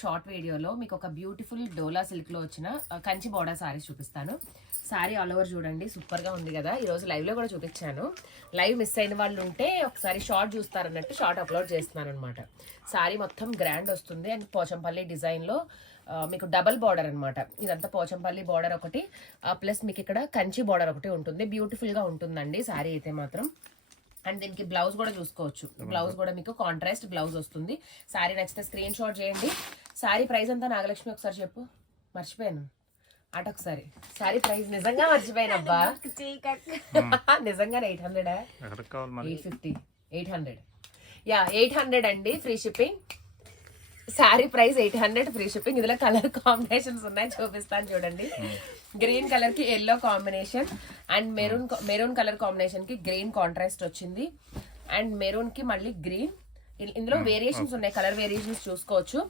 Short వీడియోలో మీకు ఒక బ్యూటిఫుల్ డోలా సిల్క్ లో వచ్చిన కంచి బోర్డర్ సారీస్ చూపిస్తాను. సారీ ఆల్ ఓవర్ చూడండి, సూపర్ గా ఉంది కదా. ఈ రోజు లైవ్ లో కూడా చూపించాను. లైవ్ మిస్ అయిన వాళ్ళు ఉంటే ఒకసారి షార్ట్ చూస్తారన్నట్టు షార్ట్ అప్లోడ్ చేస్తున్నాను అనమాట. సారీ మొత్తం గ్రాండ్ వస్తుంది అండ్ పోచంపల్లి డిజైన్ లో మీకు డబల్ బార్డర్ అనమాట. ఇదంతా పోచంపల్లి బార్డర్ ఒకటి ప్లస్ మీకు ఇక్కడ కంచి బార్డర్ ఒకటి ఉంటుంది. బ్యూటిఫుల్ గా ఉంటుందండి సారీ అయితే మాత్రం. అండ్ దీనికి బ్లౌజ్ కూడా చూసుకోవచ్చు. బ్లౌజ్ కూడా మీకు కాంట్రాస్ట్ బ్లౌజ్ వస్తుంది. సారీ నచ్చితే స్క్రీన్ షాట్ చేయండి. సారీ ప్రైస్ అంతా నాగలక్ష్మి ఒకసారి చెప్పు, మర్చిపోయాను అటు ఒకసారి. సారీ ప్రైస్ నిజంగా మర్చిపోయాను అబ్బా. నిజంగా 800 850 800 యా 800 అండి, free shipping. Sorry price 800, free shipping. ఇందులో కలర్ కాంబినేషన్స్ ఉన్నాయి, చూపిస్తాను చూడండి. గ్రీన్ కలర్ కి yellow combination and maroon colour combination కి గ్రీన్ కాంట్రాస్ట్ వచ్చింది అండ్ మెరూన్ కి మళ్ళీ గ్రీన్. ఇందులో వేరియేషన్స్ ఉన్నాయి, కలర్ వేరియేషన్స్ చూసుకోవచ్చు.